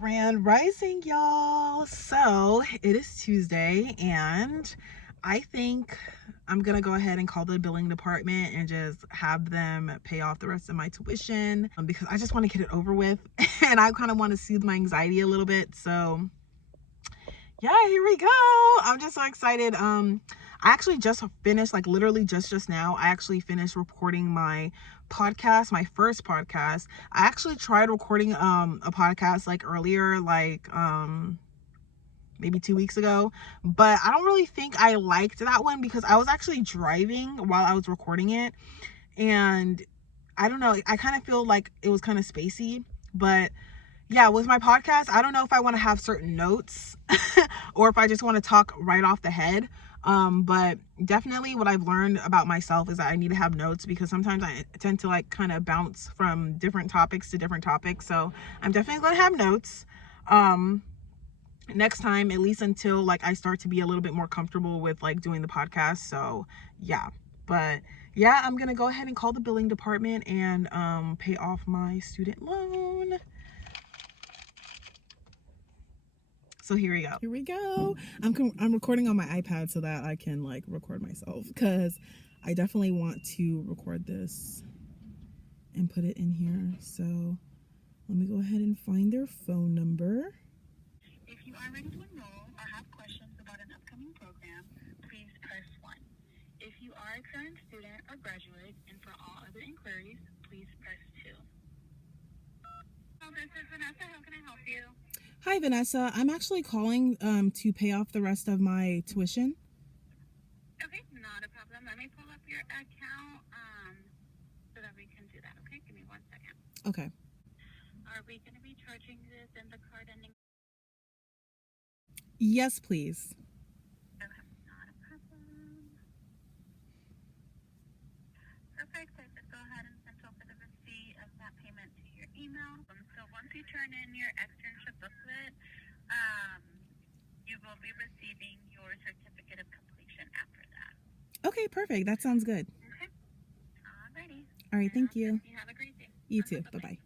Grand Rising, y'all. So it is Tuesday, and I think I'm gonna go ahead and call the billing department and just have them pay off the rest of my tuition, because I just want to get it over with and I kind of want to soothe my anxiety a little bit. So yeah, here we go. I'm just so excited. I actually just finished, like literally just now, I actually finished recording my podcast, my first podcast. I actually tried recording a podcast like earlier, like maybe 2 weeks ago, but I don't really think I liked that one because I was actually driving while I was recording it, and I don't know, I kind of feel like it was kind of spacey. But yeah, with my podcast, I don't know if I want to have certain notes or if I just want to talk right off the head. But definitely what I've learned about myself is that I need to have notes, because sometimes I tend to like kind of bounce from different topics to different topics. So I'm definitely going to have notes next time, at least until like I start to be a little bit more comfortable with like doing the podcast. So yeah, but yeah, I'm going to go ahead and call the billing department and pay off my student loan. So here we go. Here we go. I'm recording on my iPad so that I can like record myself, because I definitely want to record this and put it in here. So let me go ahead and find their phone number. If you are ready to enroll or have questions about an upcoming program, please press 1. If you are a current student or graduate, and for all other inquiries, please press 2. Hello, this is Vanessa. How can I help you? Hi, Vanessa. I'm actually calling to pay off the rest of my tuition. Okay, not a problem. Let me pull up your account so that we can do that. Okay, give me 1 second. Okay. Are we going to be charging this in the card ending? Yes, please. Okay, not a problem. Perfect. So just go ahead and send over the receipt of that payment to your email. So once you turn in your externship booklet, you will be receiving your certificate of completion after that. Okay, perfect. That sounds good. Okay. Alrighty. All right, thank you. You have a great day. You too. Bye-bye.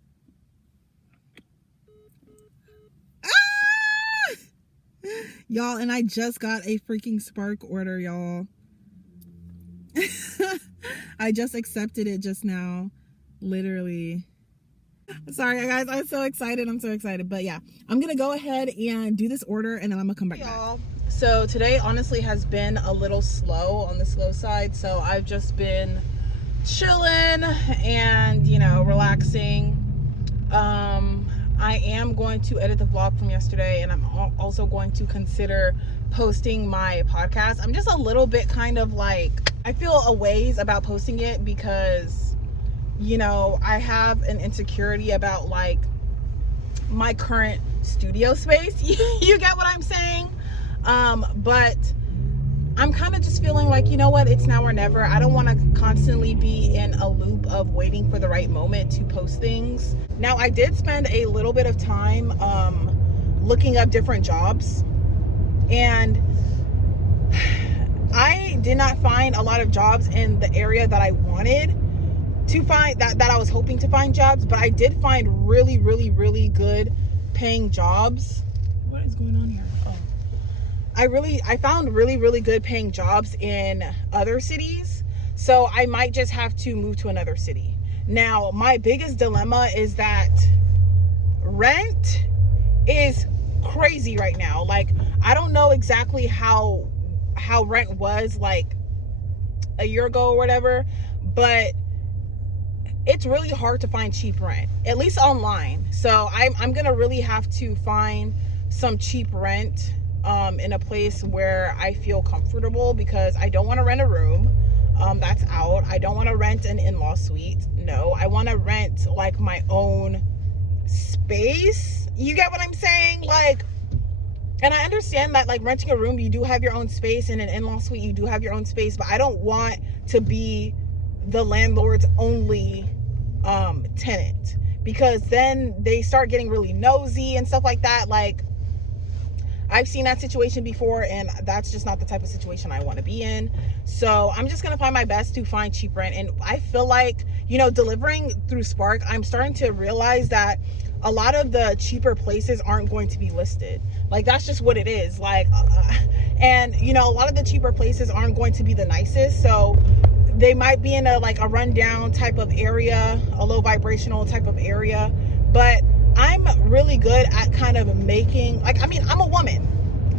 Y'all, and I just got a freaking Spark order, y'all. I just accepted it just now, literally. Sorry guys, I'm so excited. But yeah, I'm gonna go ahead and do this order and then I'm gonna come back. Y'all, so today honestly has been a little slow, on the slow side. So I've just been chilling and, you know, relaxing. I am going to edit the vlog from yesterday, and I'm also going to consider posting my podcast. I'm just a little bit kind of like, I feel a ways about posting it because, you know, I have an insecurity about like my current studio space. You get what I'm saying? But I'm kind of just feeling like, you know what, it's now or never. I don't want to constantly be in a loop of waiting for the right moment to post things. Now, I did spend a little bit of time looking up different jobs, and I did not find a lot of jobs in the area that I wanted to find, that I was hoping to find jobs, but I did find really good paying jobs. What is going on here? Oh. I found really good paying jobs in other cities, so I might just have to move to another city. Now, my biggest dilemma is that rent is crazy right now. Like, I don't know exactly how rent was like a year ago or whatever, but it's really hard to find cheap rent, at least online. So I'm gonna really have to find some cheap rent in a place where I feel comfortable, because I don't want to rent a room. That's out. I don't want to rent an in-law suite. No, I want to rent like my own space. You get what I'm saying? Like, and I understand that like renting a room, you do have your own space, and an in-law suite, you do have your own space, but I don't want to be the landlord's only tenant, because then they start getting really nosy and stuff like that. Like, I've seen that situation before, and that's just not the type of situation I want to be in. So I'm just going to find my best to find cheap rent. And I feel like, you know, delivering through Spark, I'm starting to realize that a lot of the cheaper places aren't going to be listed. Like, that's just what it is. Like, and you know, a lot of the cheaper places aren't going to be the nicest. So they might be in a like a rundown type of area, a low vibrational type of area. But I'm really good at kind of making, like, I mean, I'm a woman.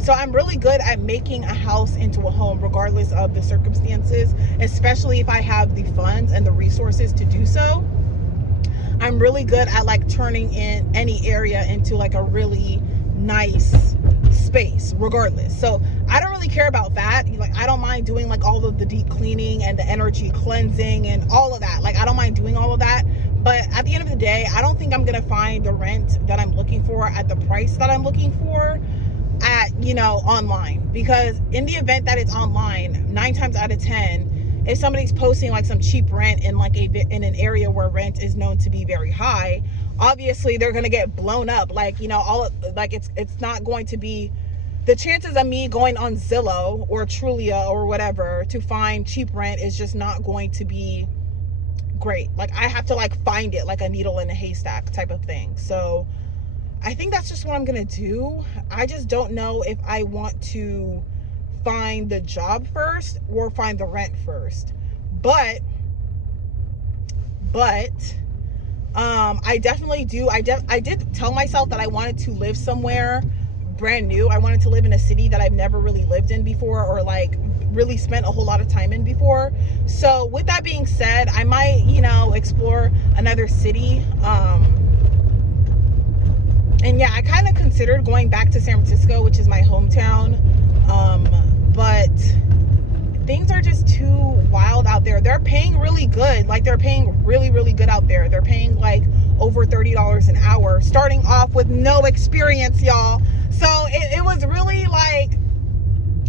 So I'm really good at making a house into a home regardless of the circumstances, especially if I have the funds and the resources to do so. I'm really good at like turning in any area into like a really nice space regardless. So I don't really care about that. Like, I don't mind doing like all of the deep cleaning and the energy cleansing and all of that. Like, I don't mind doing all of that. But at the end of the day, I don't think I'm gonna find the rent that I'm looking for at the price that I'm looking for at, you know, online. Because in the event that it's online, 9 times out of 10, if somebody's posting like some cheap rent in like in an area where rent is known to be very high, obviously they're gonna get blown up. Like, you know, all like it's not going to be, the chances of me going on Zillow or Trulia or whatever to find cheap rent is just not going to be great. Like, I have to like find it like a needle in a haystack type of thing. So I think that's just what I'm gonna do. I just don't know if I want to find the job first or find the rent first. But I definitely do. I did tell myself that I wanted to live somewhere brand new. I wanted to live in a city that I've never really lived in before, or like really spent a whole lot of time in before. So with that being said, I might, you know, explore another city. And yeah, I kind of considered going back to San Francisco, which is my hometown. But things are just too wild out there. They're paying really good. Like, they're paying really, really good out there. They're paying like over $30 an hour, starting off with no experience, y'all. So it was really like,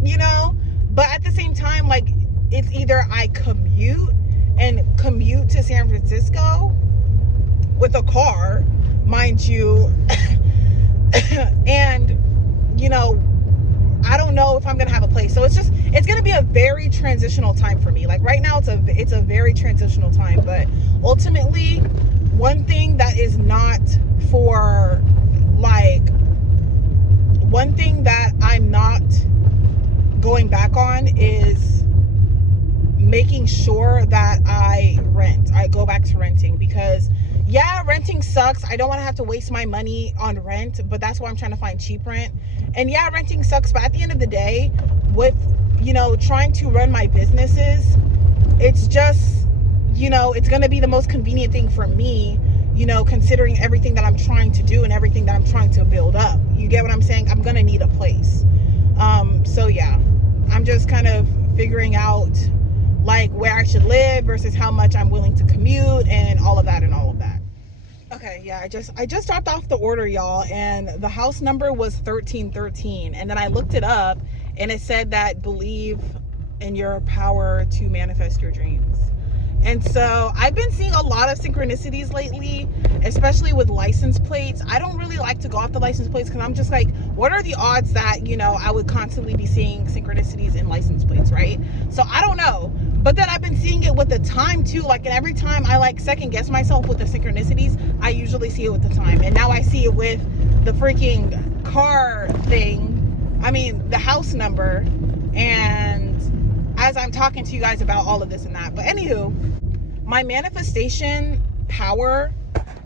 you know, but at the same time, like, it's either I commute to San Francisco with a car, mind you, and, you know, I don't know if I'm gonna have a place. So it's gonna be a very transitional time for me. Like, right now it's a very transitional time. But ultimately, one thing that is not for, like, one thing that I'm not going back on is making sure that I go back to renting. Because yeah, renting sucks. I don't want to have to waste my money on rent, but that's why I'm trying to find cheap rent. And yeah, renting sucks, but at the end of the day, with, you know, trying to run my businesses, it's just, you know, it's going to be the most convenient thing for me, you know, considering everything that I'm trying to do and everything that I'm trying to build up. You get what I'm saying? I'm going to need a place. So yeah, I'm just kind of figuring out like where I should live versus how much I'm willing to commute and all of that. Okay, yeah, I just dropped off the order, y'all, and the house number was 1313. And then I looked it up and it said that believe in your power to manifest your dreams. And so I've been seeing a lot of synchronicities lately, especially with license plates. I don't really like to go off the license plates because I'm just like, what are the odds that, you know, I would constantly be seeing synchronicities in license plates, right? So I don't know. But then I've been seeing it with the time too. Like, and every time I like second guess myself with the synchronicities, I usually see it with the time. And now I see it with the freaking car thing. I mean, the house number. And as I'm talking to you guys about all of this and that. But anywho, my manifestation power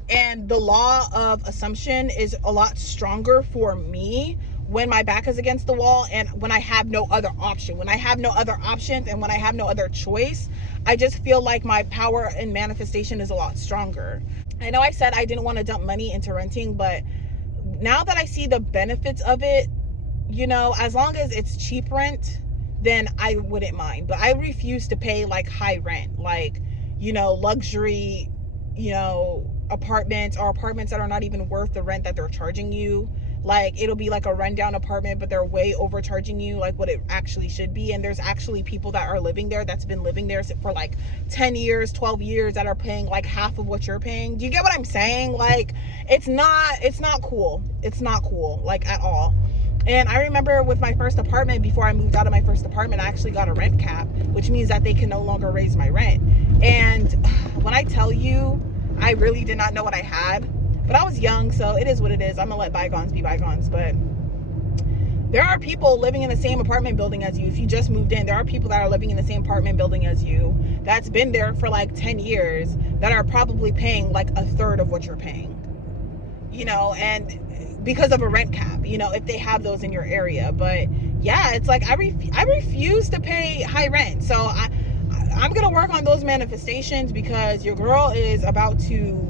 and the law of assumption is a lot stronger for me when my back is against the wall and when I have no other option. When I have no other options and when I have no other choice, I just feel like my power and manifestation is a lot stronger. I know I said I didn't want to dump money into renting, but now that I see the benefits of it, you know, as long as it's cheap rent, then I wouldn't mind. But I refuse to pay like high rent, like, you know, luxury, you know, apartments or apartments that are not even worth the rent that they're charging you. Like, it'll be like a rundown apartment, but they're way overcharging you like what it actually should be. And there's actually people that are living there that's been living there for like 10 years, 12 years that are paying like half of what you're paying. Do you get what I'm saying? Like, it's not cool. It's not cool, like, at all. And I remember with my first apartment, before I moved out of my first apartment, I actually got a rent cap, which means that they can no longer raise my rent. And when I tell you, I really did not know what I had, But I was young, so it is what it is. I'm gonna let bygones be bygones. But there are people living in the same apartment building as you. If you just moved in, there are people that are living in the same apartment building as you that's been there for like 10 years that are probably paying like a third of what you're paying, you know, and because of a rent cap, you know, if they have those in your area. But yeah, it's like I refuse to pay high rent. So I'm gonna work on those manifestations, because your girl is about to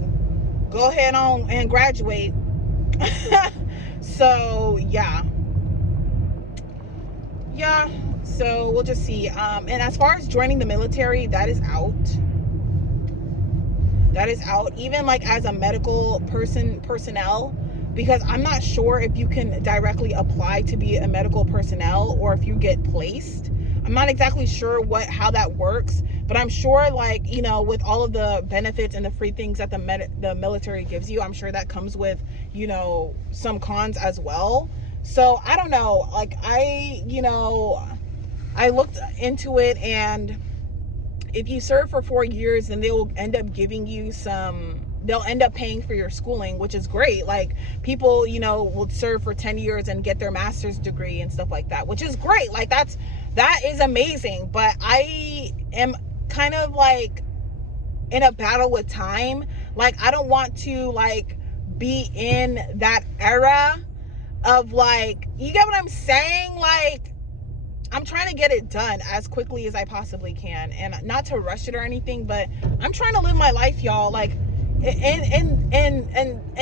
go ahead on and graduate. So yeah, so we'll just see. And as far as joining the military, that is out. Even like as a medical personnel, because I'm not sure if you can directly apply to be a medical personnel or if you get placed. I'm not exactly sure how that works, but I'm sure, like, you know, with all of the benefits and the free things that the military gives you, I'm sure that comes with, you know, some cons as well. So I don't know, like, I looked into it, and if you serve for 4 years, then they'll end up giving you they'll end up paying for your schooling, which is great. Like, people, you know, will serve for 10 years and get their master's degree and stuff like that, which is great. Like, that is amazing. But I am kind of like in a battle with time. Like, I don't want to like be in that era of, like, you get what I'm saying? Like, I'm trying to get it done as quickly as I possibly can, and not to rush it or anything, but I'm trying to live my life, y'all. Like, in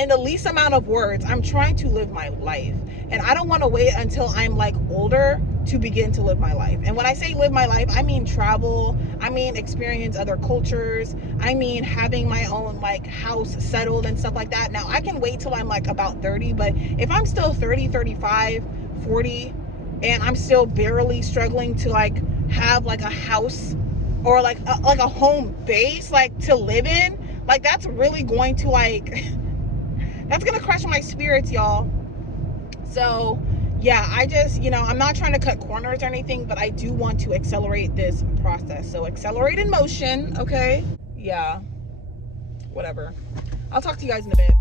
the least amount of words, I'm trying to live my life, and I don't want to wait until I'm like older to begin to live my life. And when I say live my life, I mean travel, I mean experience other cultures, I mean having my own like house settled and stuff like that. Now I can wait till I'm like about 30, but if I'm still 30, 35, 40, and I'm still barely struggling to like have like a house or like a home base like to live in, like, that's really going to like that's gonna crush my spirits, y'all. So yeah, I just, you know, I'm not trying to cut corners or anything, but I do want to accelerate this process. So accelerate in motion. Okay, yeah, whatever. I'll talk to you guys in a bit.